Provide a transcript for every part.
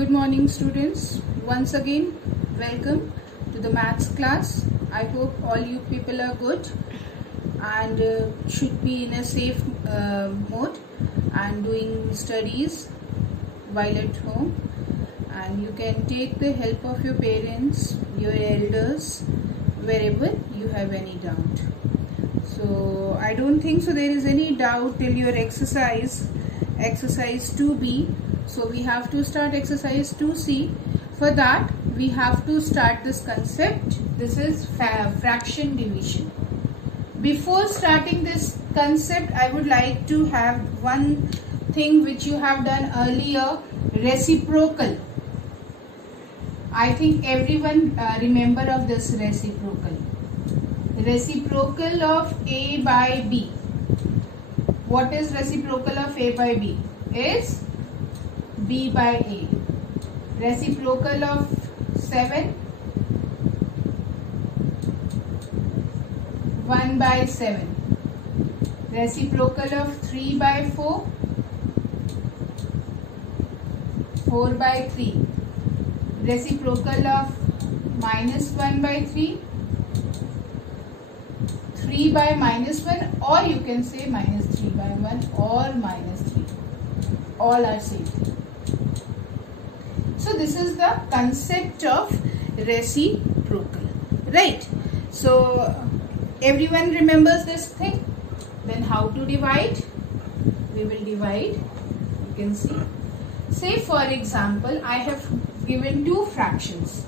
Good morning students. Once again welcome to the maths class. I hope all you people are good and should be in a safe mode and doing studies while at home, and you can take the help of your parents, your elders, wherever you have any doubt. So I don't think so there is any doubt till your exercise 2B. So we have to start exercise 2C. For that we have to start this concept. This is fraction division. Before starting this concept, I would like to have one thing which you have done earlier, reciprocal. I think everyone remember of this reciprocal. Reciprocal of A by B. What is reciprocal of A by B? Is B by A. Reciprocal of 7, 1 by 7. Reciprocal of 3 by 4, 4 by 3. Reciprocal of minus 1 by 3, 3 by minus 1, or you can say minus 3 by 1 or minus 3. All are same. So this is the concept of reciprocal, right? So everyone remembers this thing. Then how to divide? We will divide. You can see. Say for example, I have given two fractions,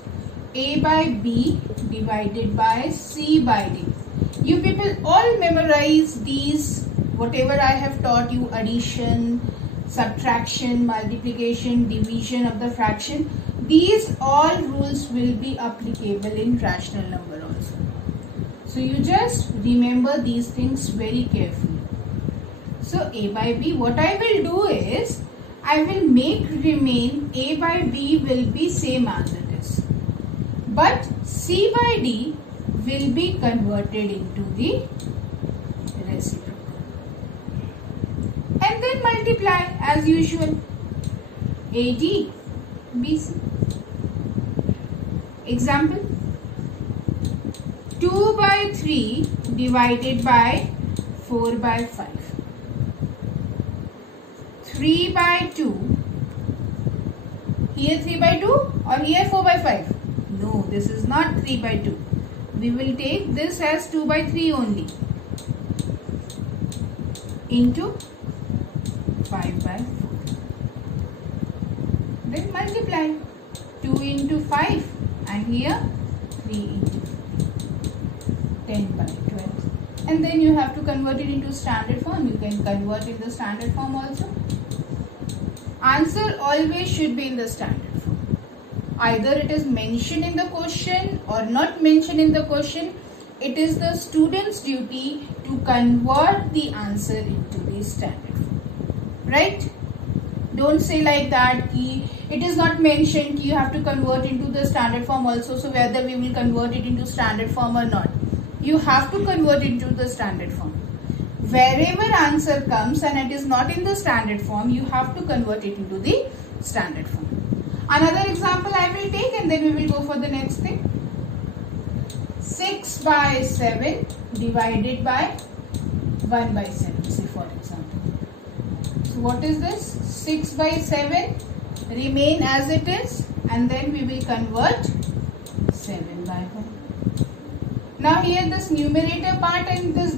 A by B divided by C by D. You people all memorize these, whatever I have taught you, addition, subtraction, multiplication, division of the fraction. These all rules will be applicable in rational number also. So you just remember these things very carefully. So A by B, what I will do is, I will make remain A by B will be same as it is. But C by D will be converted into the reciprocal. And then multiply as usual. AD, BC. Example. 2 by 3 divided by 4 by 5. 3 by 2. Here 3 by 2 or here 4 by 5? No, this is not 3 by 2. We will take this as 2 by 3 only. Into 5 by 4. Then multiply. 2 into 5 and here 3 into 10 by 12. And then you have to convert it into standard form. You can convert in the standard form also. Answer always should be in the standard form. Either it is mentioned in the question or not mentioned in the question. It is the student's duty to convert the answer into the standard form. Right? Don't say like that, it is not mentioned, you have to convert into the standard form also. So whether we will convert it into standard form or not, you have to convert into the standard form. Wherever answer comes and it is not in the standard form, you have to convert it into the standard form. Another example I will take and then we will go for the next thing. 6 by 7 divided by 1 by 7, say for example. So what is this? 6 by 7 remain as it is, and then we will convert 7 by 1. Now here this numerator part and this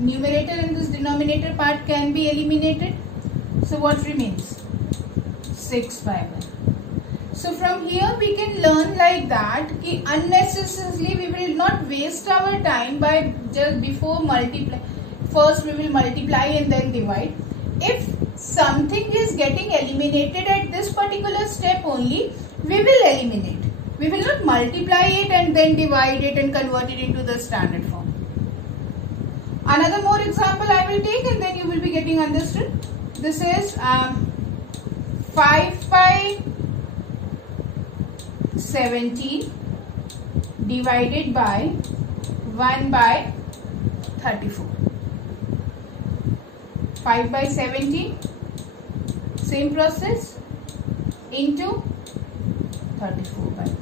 numerator and this denominator part can be eliminated. So what remains? 6 by 1. So from here we can learn like that, unnecessarily we will not waste our time by just before multiply. First we will multiply and then divide. If something is getting eliminated at this particular step only, we will eliminate. We will not multiply it and then divide it and convert it into the standard form. Another more example I will take and then you will be getting understood. This is 5 by 17 divided by 1 by 34. 5 by 17, same process. into 34 by 1.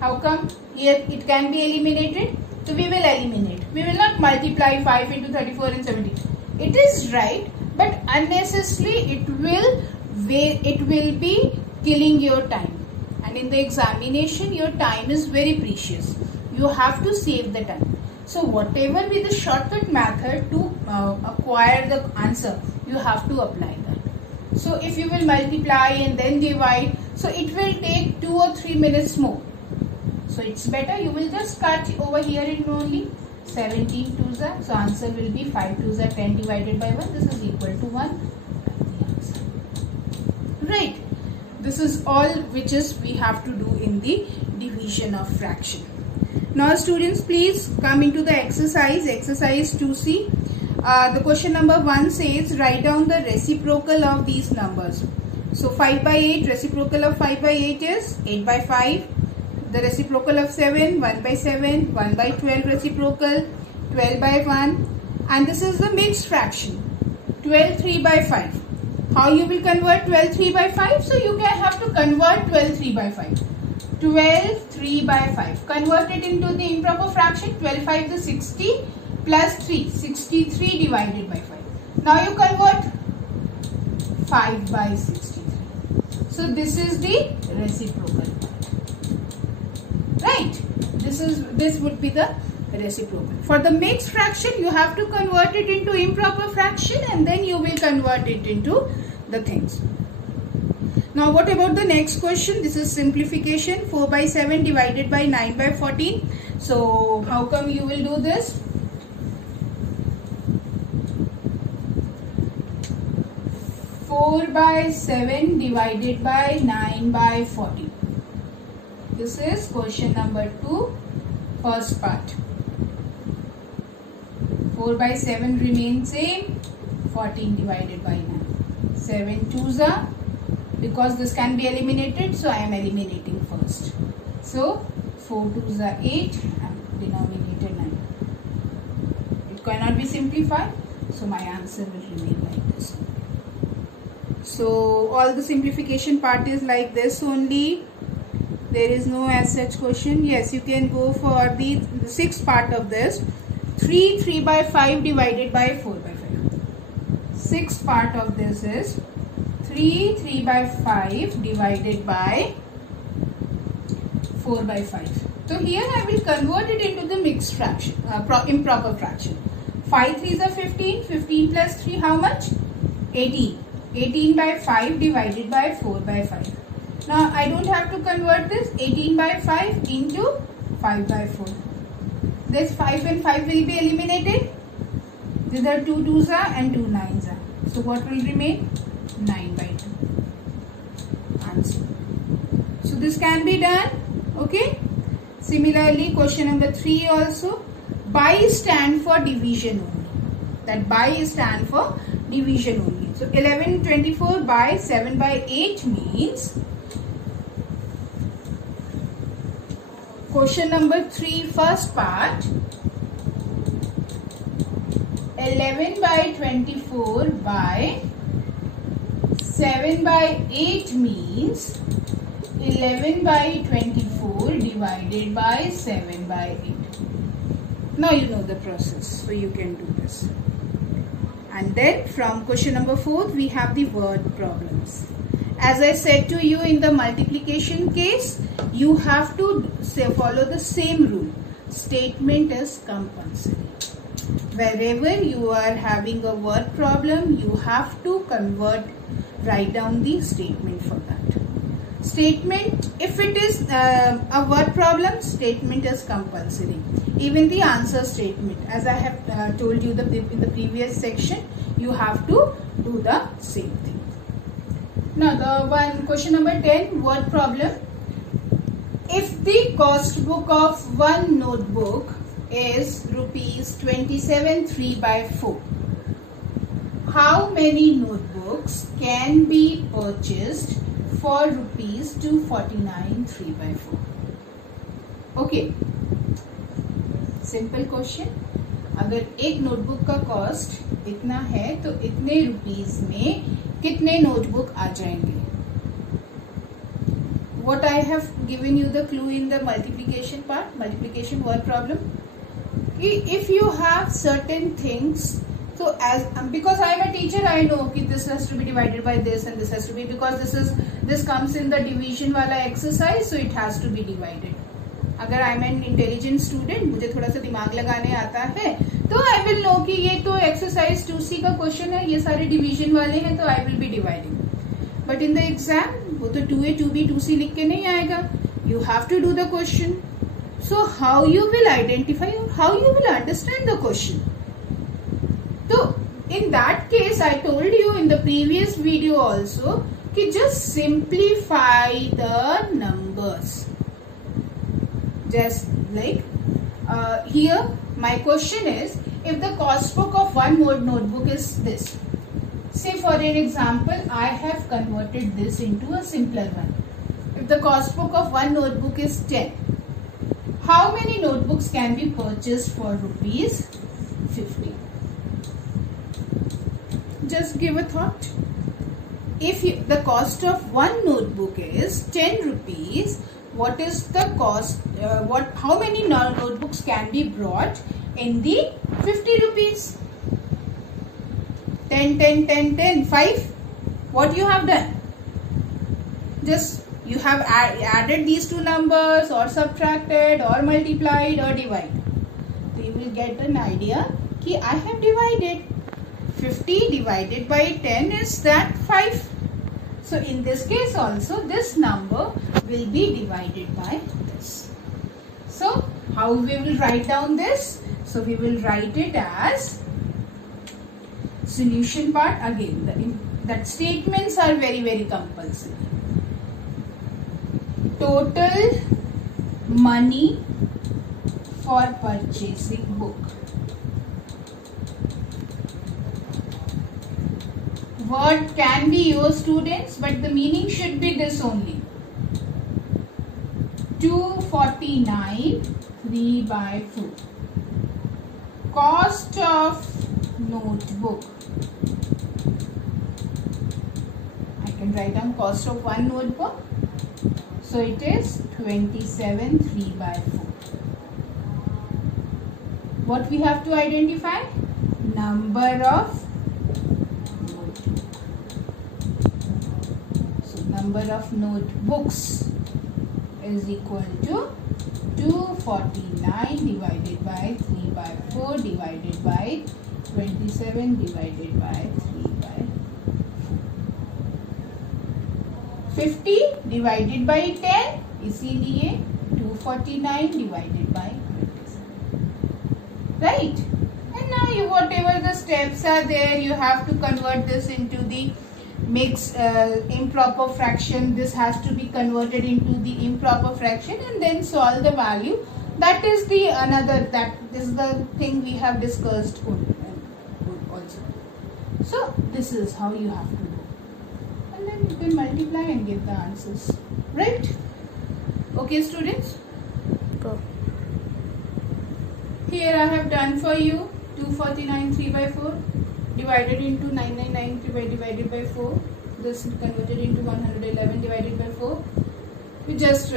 How come? Here it can be eliminated. So we will eliminate. We will not multiply 5 into 34 and 70. It is right, but unnecessarily it will be killing your time. And in the examination, your time is very precious. You have to save the time. So whatever be the shortcut method to acquire the answer, you have to apply that. So if you will multiply and then divide, so it will take 2 or 3 minutes more. So it's better you will just cut over here in only 17 twos are. So answer will be 5 twos are 10 divided by 1. This is equal to 1. Right. This is all which is we have to do in the division of fraction. Now students, please come into the exercise 2C. The question number 1 says write down the reciprocal of these numbers. So 5 by 8, reciprocal of 5 by 8 is 8 by 5. The reciprocal of 7, 1 by 7, 1 by 12 reciprocal, 12 by 1. And this is the mixed fraction, 12 3 by 5. How you will convert 12 3 by 5? So you can have to convert 12 3 by 5. 12 3 by 5. Convert it into the improper fraction. 12 5 is 60 plus 3. 63 divided by 5. Now you convert 5 by 63. So this is the reciprocal. Right, this would be the reciprocal. For the mixed fraction, you have to convert it into improper fraction and then you will convert it into the things. Now what about the next question? This is simplification. 4 by 7 divided by 9 by 14. So how come you will do this? Four by 7 divided by 9 by 14. This is question number 2, first part. 4 by 7 remains same, 14 divided by 9. 7 twos are, because this can be eliminated, so I am eliminating first. So 4 twos are 8 and denominator 9. It cannot be simplified, so my answer will remain like this. So all the simplification part is like this only. There is no as such question. Yes, you can go for the sixth part of this. 3 by 5 divided by 4 by 5. Sixth part of this is 3 by 5 divided by 4 by 5. So here I will convert it into the mixed fraction, improper fraction. 5 3s are 15. 15 plus 3 how much? 18. 18 by 5 divided by 4 by 5. Now I don't have to convert this 18 by 5 into 5 by 4. This 5 and 5 will be eliminated. These are 2 2s are and 2 9s are. So what will remain? 9 by 2. Answer. So this can be done. Okay. Similarly, question number 3 also. By stand for division only. That by stand for division only. So 1124 by 7 by 8 means question number 3 first part, 11 by 24 by 7 by 8 means 11 by 24 divided by 7 by 8. Now you know the process, so you can do this. And then from question number 4 we have the word problems. As I said to you in the multiplication case, you have to follow the same rule. Statement is compulsory. Wherever you are having a word problem, you have to write down the statement for that. Statement, if it is a word problem, statement is compulsory. Even the answer statement, as I have told you in the previous section, you have to do the same thing. Now the question number 10, word problem. If the cost book of one notebook is rupees 27 by 4, how many notebooks can be purchased for rupees 249 by 4? Okay, simple question. अगर एक notebook का cost इतना है तो इतने rupees में कितने notebook आ जाएंगे. what I have given you the clue in the multiplication part, multiplication word problem. If you have certain things, so as because I am a teacher, I know कि this has to be divided by this and this has to be, because this comes in the division वाला exercise, so it has to be divided. अगर I am an intelligent student, मुझे थोड़ा सा दिमाग लगाने आता है, तो I will know कि ये तो exercise 2C का question है, ये सारे division वाले हैं, तो I will be dividing. But in the exam, वो तो 2A, 2B, 2C लिख के नहीं आएगा. You have to do the question. So how you will identify or how you will understand the question? So in that case, I told you in the previous video also कि just simplify the numbers. Just like here, my question is, if the cost book of one notebook is this. Say for an example, I have converted this into a simpler one. If the cost book of one notebook is 10, how many notebooks can be purchased for rupees 50? Just give a thought. If the cost of one notebook is 10 rupees, what is the cost? How many notebooks can be brought in the 50 rupees? 10, 10, 10, 10, 5. What you have done? Just you have added these two numbers or subtracted or multiplied or divided. So you will get an idea कि I have divided. 50 divided by 10 is that 5. So in this case also this number will be divided by this. So how we will write down this? So we will write it as solution part. Again, that statements are very, very compulsory. Total money for purchasing book. Word can be used, students, but the meaning should be this only. 249 3 by 4. Cost of notebook. I can write down cost of one notebook. So it is 27 3 by 4. What we have to identify? Number of notebooks. So number of notebooks is equal to 249 divided by 3 by 4 divided by 27 divided by 3 by 50 divided by 10, इसीलिए 249 divided by 27. Right? And now whatever the steps are there, you have to convert this into the mixed improper fraction. This has to be converted into the improper fraction and then solve the value. That is the that is the thing we have discussed also. So this is how you have to do. And then you can multiply and get the answers. Right? Okay, students? Go. Here I have done for you 249 3 by 4 divided into 999 divided by 4. This converted into 111 divided by 4. We just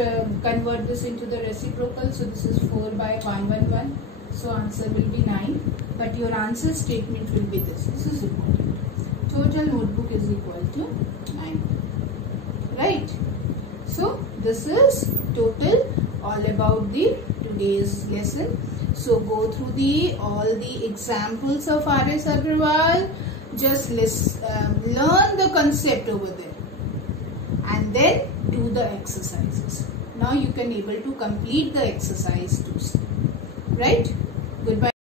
convert this into the reciprocal. So this is 4 by 111. So answer will be 9. But your answer statement will be this. This is important. Total notebook is equal to 9. Right? So this is total all about the today's lesson. So go through all the examples of R.S. Agrawal. Just learn the concept over there and then do the exercises. Now you can able to complete the exercise 2C. Right?